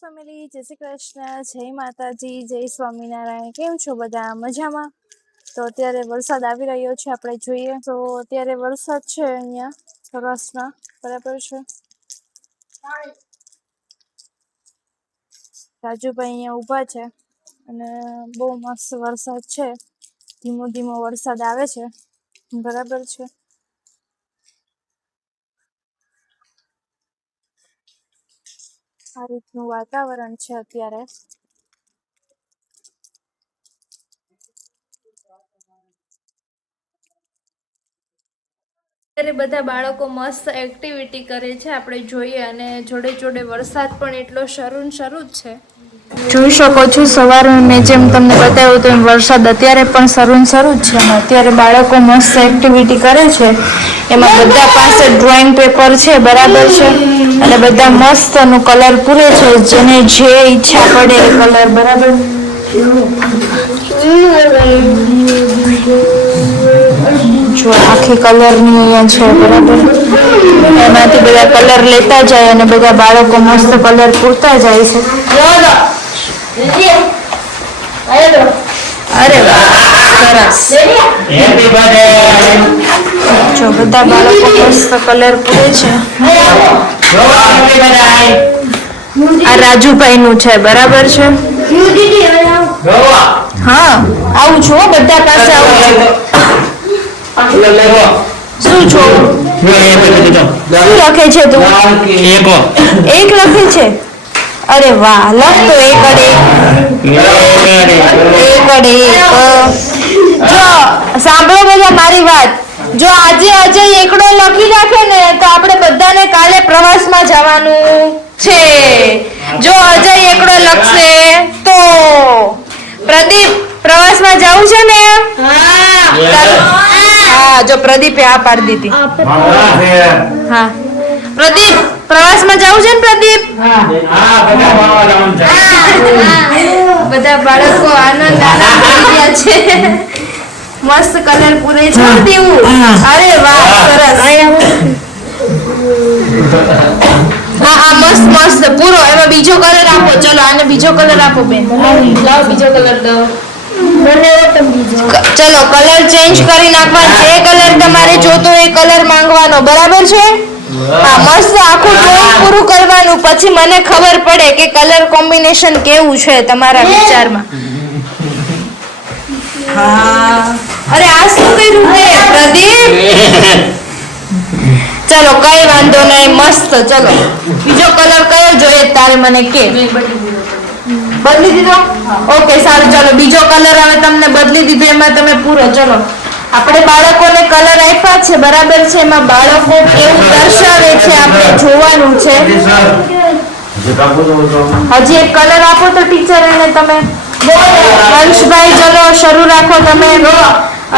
Family, જય શ્રી કૃષ્ણ, જય માતાજી, જય સ્વામિનારાયણ. કેમ છો બધા? મજામાં? તો અત્યારે વરસાદ આવી રહ્યો છે, આપણે જોઈએ તો અત્યારે વરસાદ છે અહીંયા સૌરાષ્ટ્રમાં, બરાબર છે. રાજુભાઈ અહીંયા ઊભા છે અને બહુ મસ્ત વરસાદ છે. ધીમો ધીમો વરસાદ આવે છે, બરાબર છે. આ રીતનું વાતાવરણ છે અત્યારે. અત્યારે બધા બાળકો મસ્ત એક્ટિવિટી કરે છે, આપણે જોઈએ, અને જોડે જોડે વરસાદ પણ એટલો શરૂ જ છે. જોઈ શકો છો, સવારે મેં જેમ તમને બતાવ્યું તેમ વરસાદ અત્યારે પણ શરૂ જ છે. અને અત્યારે બાળકો મસ્ત એક્ટિવિટી કરે છે. એમાં બધા પાસે ડ્રોઈંગ પેપર છે, બરાબર છે, અને બધા મસ્ત નું કલર પૂરે છે, જેને જે ઈચ્છા પડે એ કલર, બરાબર. જો આખી કલરની અહીંયા છે, બરાબર. એમાંથી બધા કલર લેતા જાય અને બધા બાળકો મસ્ત કલર પૂરતા જાય છે. અરે વાહ, સરસ. જો બધા બાળકો મસ્ત કલર પૂરે છે. આ રાજુભાઈ નું છે, બરાબર છે. હા, આવું છું બધા પાસે, આવું છું. શું છો? શું લખે છે તું? એક લખે છે. અરે વાહ, લખ તો એક. જો સાંભળો બધા મારી વાત. જો આજે અજય એકડો લખી નાખે ને તો આપણે બધાને કાલે પ્રવાસમાં જવાનું છે. જો અજય એકડો લખશે તો પ્રદીપ પ્રવાસમાં જવું છે ને? હા, જો પ્રદીપે આ પાડી દીધી. હા પ્રદીપ, પ્રવાસમાં જવું છે ને પ્રદીપ? બધા બાળકો આનંદ થઈ ગયા છે. મસ્ત કલર પૂરે છે દેવું. અરે વાહ, સરસ. હા મસ્ત પૂરો. એમાં બીજો કલર આપો. ચલો આને બીજો કલર આપો બેન. લાવો બીજો કલર દો. ચલો કલર ચેન્જ કરી નાખવા. જે કલર તમારે જોતો એ કલર માંગવાનો, બરાબર છે. હા, મસ્ત આખું ડ્રોઈંગ પૂરું કરવાનું. પછી મને ખબર પડે કે કલર કોમ્બિનેશન કેવું છે તમારા વિચારમાં. હા, અરે આ શું કર્યું છે પ્રદીપ? ચલો કઈ વાંધો નહીં, મસ્ત. ચલો બીજો કલર કયો જોઈએ તારે મને કે? બદલી દીધો? ઓકે સારું. ચલો બીજો કલર હવે તમને બદલી દીધો, એમાં તમે પૂરો. ચલો આપણે બાળકોને કલર આપ્યા છે, બરાબર છે. એમાં બાળકો કેવું દર્શાવે છે આપણે જોવાનું છે. હજી એક કલર આપો તો ટીચર એને તમે. હંસભાઈ ચલો શરૂ રાખો તમે.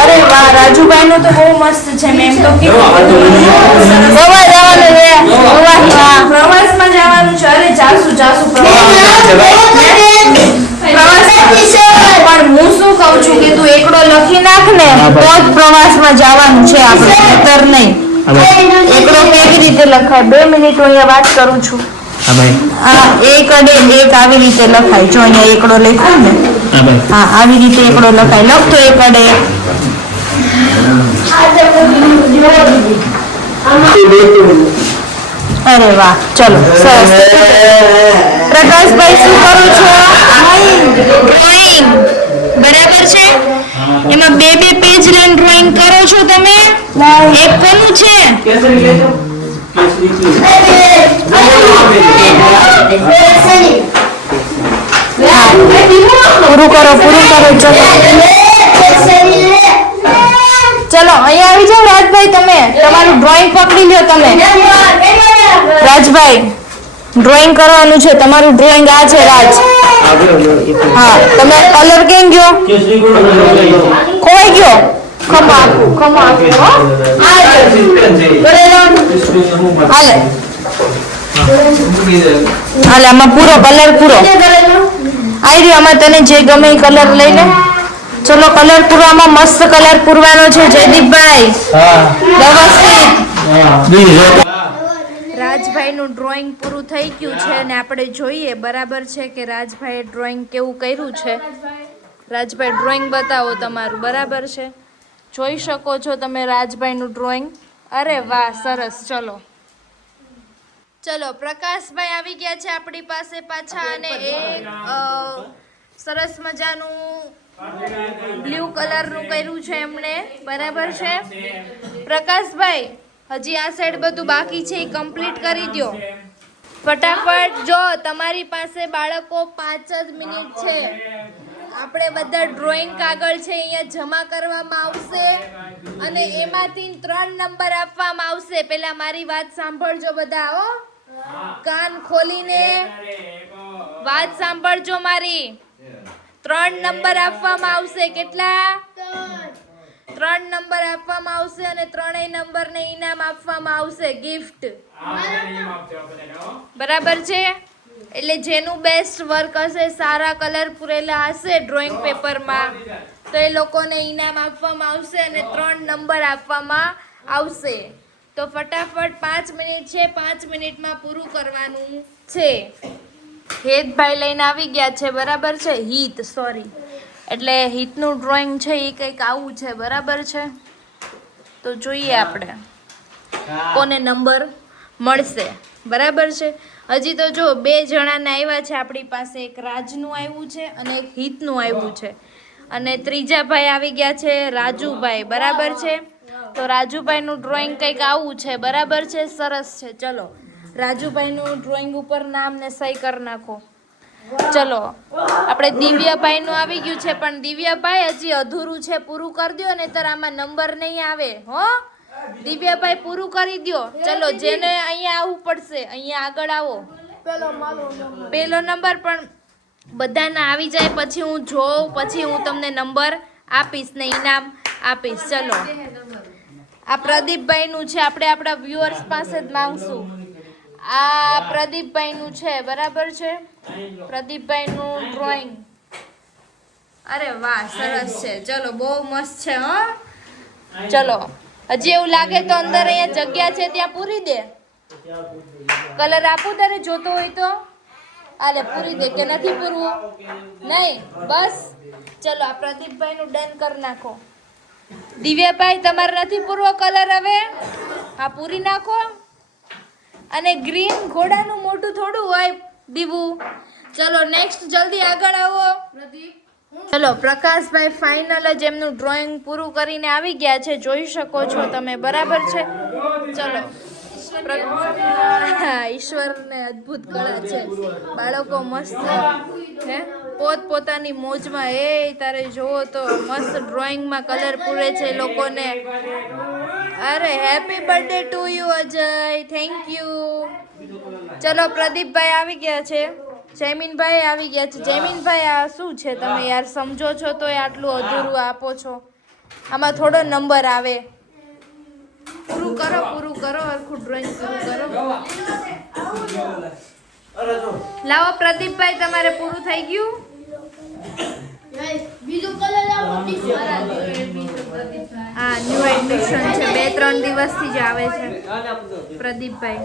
અરે વાહ, રાજુભાઈ નું તો બહુ મસ્ત છે. મેમ તો ગોવા જવાનું છે. પ્રવાસમાં જવાનું છે. અરે જાસુ પણ હું શું કઉ છું કે તું એકડો લખી નાખ ને તો જ પ્રવાસમાં જવાનું છે આપણે, નતર નહીં. એકડો કેવી રીતે લખાય? 2 મિનિટ હું અહીંયા વાત કરું છું. હા, એક અડે એક આવી રીતે લખાય. જો અહીંયા એકડો લખ્યો ને, હા આવી રીતે એકડો લખાય. લખતો એક અડે. અરે વાહ, ચલો સરસ. પ્રકાશભાઈ શું કરો છો? ડ્રોઈંગ, બરાબર છે. એમાં બે પેજ લઈને ડ્રોઈંગ કરો છો તમે. એક કોનું છે? પૂરું કરો. ચલો અહીંયા આવી જાઓ રાજભાઈ. તમે તમારું ડ્રોઈંગ પકડી લ્યો. તમે રાજભાઈ ડ્રોઈંગ કરવાનું છે. તમારું ડ્રોઈંગ આ છે રાજ. હા, તમે કલર કેમ ગયો? ખોવાઈ ગયો. ખમો આપું. હાલે આમાં પૂરો કલર પૂરો. આવી રહ્યો. આમાં તને જે ગમે એ કલર લઈ લે. ચલો કલર પૂરવામાં મસ્ત કલર પૂરવાનો છે જયદીપભાઈ. વ્યવસ્થિત. રાજભાઈનું ડ્રોઈંગ પૂરું થઈ ગયું છે અને આપણે જોઈએ બરાબર છે કે રાજભાઈએ ડ્રોઈંગ કેવું કર્યું છે. રાજભાઈ ડ્રોઈંગ બતાવો તમારું. બરાબર છે, જોઈ શકો છો તમે રાજભાઈનું ડ્રોઈંગ. અરે વાહ, સરસ. ચલો પ્રકાશભાઈ આવી ગયા છે આપણી પાસે પાછા અને એક સરસ મજાનું બ્લુ કલરનું કર્યું છે એમણે. બરાબર છે પ્રકાશભાઈ, હજી આ સાઈડ બધું બાકી છે એ કમ્પ્લીટ કરી દો ફટાફટ. જો તમારી પાસે બાળકો 5 જ મિનિટ છે. આપણે બધા ડ્રોઈંગ કાગળ છે અહીંયા જમા કરવામાં આવશે અને એમાંથી 3 નંબર આપવામાં આવશે. પહેલા મારી વાત સાંભળજો બધા, હો, કાન ખોલીને વાત સાંભળજો મારી. 3 નંબર આપવામાં આવશે. કેટલા? 3 નંબર આપવામાં આવશે અને 3 નંબરને ઇનામ આપવામાં આવશે, ગિફ્ટ. બરાબર છે? એટલે જેનું બેસ્ટ વર્ક હશે, સારા કલર પૂરેલા હશે ડ્રોઈંગ પેપરમાં, તો એ લોકોને ઇનામ આપવામાં આવશે અને 3 નંબર આપવામાં આવશે. તો ફટાફટ 5 મિનિટ છે, 5 મિનિટમાં પૂરું કરવાનું છે. હેતભાઈ લઈને આવી ગયા છે. બરાબર છે, હિત, સોરી, એટલે હિતનું ડ્રોઈંગ છે એ કંઈક આવું છે. બરાબર છે, તો જોઈએ આપણે કોને નંબર મળશે. બરાબર છે, હજી તો જો 2 જણાને આવ્યા છે આપણી પાસે. એક રાજનું આવ્યું છે અને એક હિતનું આવ્યું છે અને ત્રીજા ભાઈ આવી ગયા છે રાજુભાઈ. બરાબર છે, તો રાજુભાઈનું ડ્રોઈંગ કંઈક આવું છે. બરાબર છે, સરસ છે. ચલો રાજુભાઈનું ડ્રોઈંગ ઉપર નામ ને સહી કરી નાખો. ચલો આપણે દિવ્યાભાઈનું આવી ગયું છે, પણ દિવ્યાભાઈ હજી અધૂરું છે, પૂરું કરી દો ને તો આમાં નંબર નહીં આવે. હો દિવ્યાભાઈ, પૂરું કરી દો. ચલો જેને અહીંયા આવવું પડશે અહીંયા આગળ આવો. પહેલો નંબર પણ બધાના આવી જાય પછી હું જોઉં, પછી હું તમને નંબર આપીશ ને ઇનામ આપીશ. ચલો આ પ્રદીપભાઈનું છે, આપણે આપણા વ્યુઅર્સ પાસે જ માંગશું. આ પ્રદીપભાઈનું છે. બરાબર છે, પ્રદીપભાઈનું ડ્રોઈંગ. અરે વાહ, સરસ છે. ચલો બહુ મસ્ત છે. હો ચલો, હજી એવું લાગે તો અંદર અહીંયા જગ્યા છે ત્યાં પૂરી દે. કલર આપું તારે જોતો હોય તો. આલે પૂરી દે કે નથી પૂરવું? નહીં, બસ. ચલો આ પ્રદીપભાઈનું ડન કરી નાખો. દિવ્યાભાઈ, તમારે નથી પૂરવો કલર હવે? હા, પૂરી નાખો. અને ગ્રીન ઘોડાનું મોટું થોડું હોય દીવું. ચલો નેક્સ્ટ, જલ્દી આગળ આવો. ચલો પ્રકાશભાઈ ફાઇનલ જ એમનું ડ્રોઈંગ પૂરું કરીને આવી ગયા છે, જોઈ શકો છો તમે. બરાબર છે, ચલો. ઈશ્વરને અદ્ભુત કળા છે. બાળકો મસ્ત હે પોતપોતાની મોજમાં. એ તારે જોવો તો મસ્ત ડ્રોઈંગમાં કલર પૂરે છે લોકોને. અરે happy birthday to you Ajay, thank you. ચલો પ્રદીપભાઈ આવી ગયા છે, જયમીનભાઈ આવી ગયા છે. જયમીનભાઈ, આ શું છે? તમે યાર સમજો છો તો આટલું અધૂરું આપો છો. આમાં થોડો નંબર આવે. પૂરું કરો, પૂરું કરો, આખું ડ્રોઈંગ પૂરું કરો. લાવો પ્રદીપભાઈ, તમારે પૂરું થઈ ગયું. હા, ન્યુ એડમિશન છે, 2-3 દિવસથી જ આવે છે પ્રદીપભાઈ.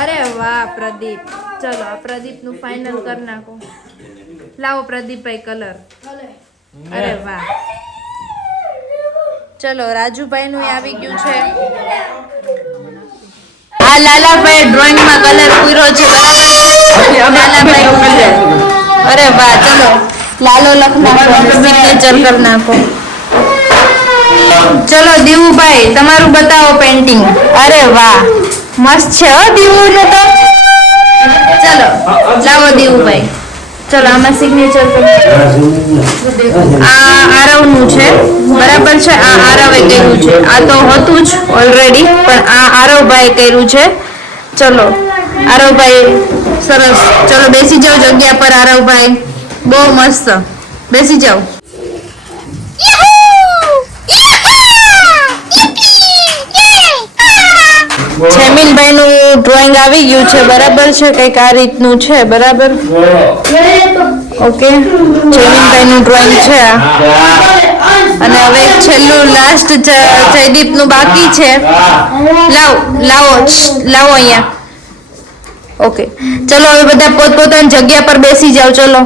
અરે વાહ પ્રદીપ. ચલો આ પ્રદીપનું ફાઇનલ કરી નાખો. લાવો પ્રદીપભાઈ કલર. અરે વાહ. ચલો રાજુભાઈનું આવી ગયું છે. આ લાલાભાઈ ડ્રોઈંગમાં કલર પૂર્યો છે. લાલાભાઈ, અરે વાહ. ચલો લાલો લખ નાખો, સિગ્નેચર કરી નાખો. ચલો દીવુભાઈ, તમારું બતાવો પેન્ટિંગ. અરે વાહ, મસ્ત છે હો દીવુનું તો. ચલો લાવો દીવુભાઈ. ચલો આમાં સિગ્નેચર કરો. આ આરવનું છે. બરાબર છે, આ આરવે કર્યું છે. આ તો હતું જ ઓલરેડી, પણ આ આરવભાઈ કર્યું છે. ચલો આરવભાઈ, સરસ. ચલો બેસી જાઓ જગ્યા પર આરવભાઈ. બહુ મસ્ત, બેસી જાઓ. જયમીનભાઈ નું ડ્રોઈંગ આવી ગયું છે. બરાબર છે, કઈક આ રીતનું છે. બરાબર, ઓકે. જયમીનભાઈ નું ડ્રોઈંગ છે. અને હવે છેલ્લું લાસ્ટ જયદીપ નું બાકી છે. લાવો અહીંયા. ઓકે, ચલો હવે બધા પોતપોતાની જગ્યા પર બેસી જાઓ. ચલો,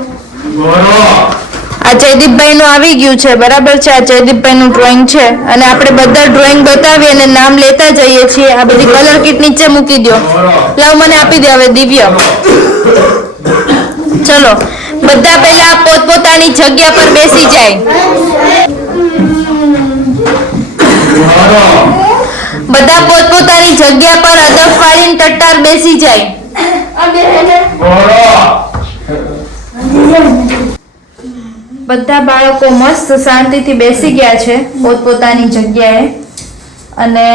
આ જયદીપભાઈ નું આવી ગયું છે. બરાબર છે, આ જયદીપભાઈ નું ડ્રોઈંગ છે અને આપણે બધા ડ્રોઈંગ બતાવી અને નામ લેતા જઈએ છીએ. આ બધી કલર કીટ નીચે મૂકી દો. લાવ, મને આપી દે હવે દિવ્ય. ચલો, બધા પહેલા પોતપોતાની જગ્યા પર બેસી જાય. બધા પોતપોતાની જગ્યા પર અદબ વાળીને ટટ્ટાર બેસી જાય. બધા બાળકો મસ્ત શાંતિથી બેસી ગયા છે પોતપોતાની જગ્યાએ. અને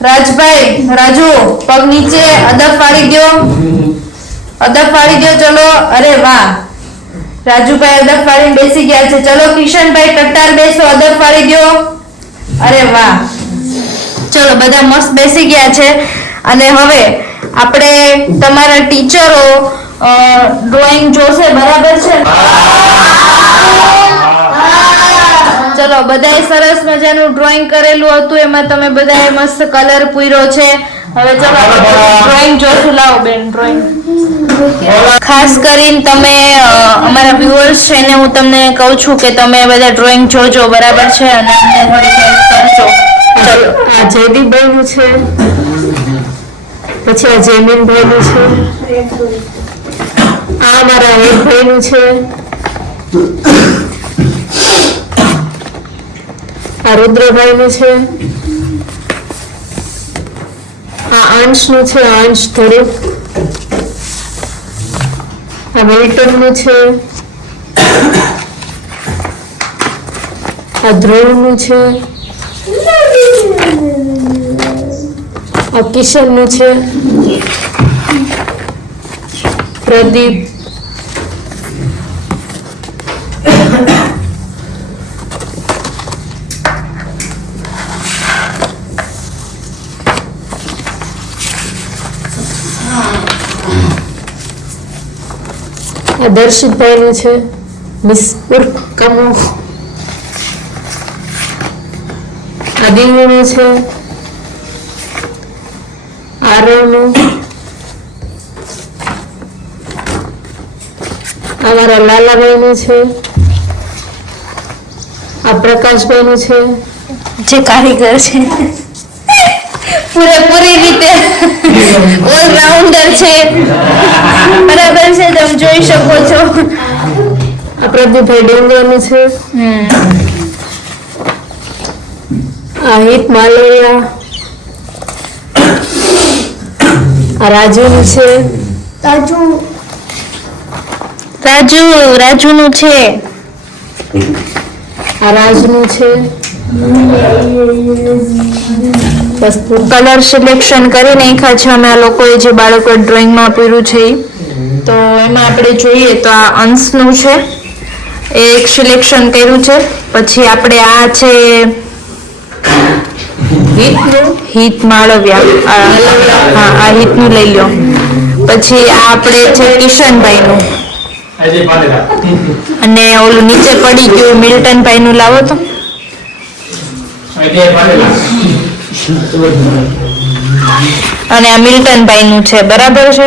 રાજુ, પગ નીચે, અદબ વાળી દો. ચલો. અરે વાહ, રાજુભાઈ અદબ વાળીને બેસી ગયા છે. ચલો કિશનભાઈ, ટટ્ટાર બેસો, અદબ વાળી દો. અરે વાહ, ચલો બધા મસ્ત બેસી ગયા છે. અને હવે આપણે તમારા ટીચરો ડ્રોઈંગ જોશે. બરાબર છે? ચલો, બધાએ સરસ મજાનું ડ્રોઈંગ કરેલું હતું, એમાં તમે બધાએ મસ્ત કલર પૂર્યો છે. હવે ચલો ડ્રોઈંગ જોશું. લાવો બેન ડ્રોઈંગ. ખાસ કરીને તમે અમારા વ્યુઅર્સ છે ને હું તમને કહું છું કે તમે બધા ડ્રોઈંગ જોજો. બરાબર છે? અને અમને થોડી હેલ્પ કરજો. ચલો, આ જયદીપભાઈ નું છે, પછી આ જયમીનભાઈ નું છે, આ મારા હેતભાઈ નું છે, આ રુદ્રભાઈ નું છે, આ અંશ નું છે, અંશ થોડુંક, આ મિલ્ટન નું છે, આ ધ્રુવ નું છે, આ કિશન નું છે, પ્રદીપ, આ દર્શિતભાઈ નું છે, મિસ ઉર્ફ કમુ, આ દીવું નું છે, આરવનું, અમારા લાલાભાઈ નું છે, આ પ્રકાશભાઈ નું છે, જે કારીગર છે પૂરેપૂરી રીતે ઓલરાઉન્ડર છે. બરાબર છે, તમે જોઈ શકો છો. આ પ્રદીપભાઈ ડેંગરાનું છે, આ હિત માલવિયા, આ રાજુનું છે, રાજુનું છે, આ રાજનું છે. બસ કલર સિલેક્શન કરી નાખ્યા છે અમે આ લોકોએ જે બાળકોએ ડ્રોઈંગમાં પૂર્યું છે ઈ. તો એમાં આપણે જોઈએ તો આ અંશનું છે એ એક સિલેક્શન કર્યું છે. પછી આપણે આ છે હિત માળવિયા, હા આ હિતનું લઈ લો. પછી આ આપણે છે કિશનભાઈનું, અને ઓલું નીચે પડી ગયું મિલ્ટનભાઈનું લાવો તો. અને આ મિલ્ટનભાઈનું છે. બરાબર છે?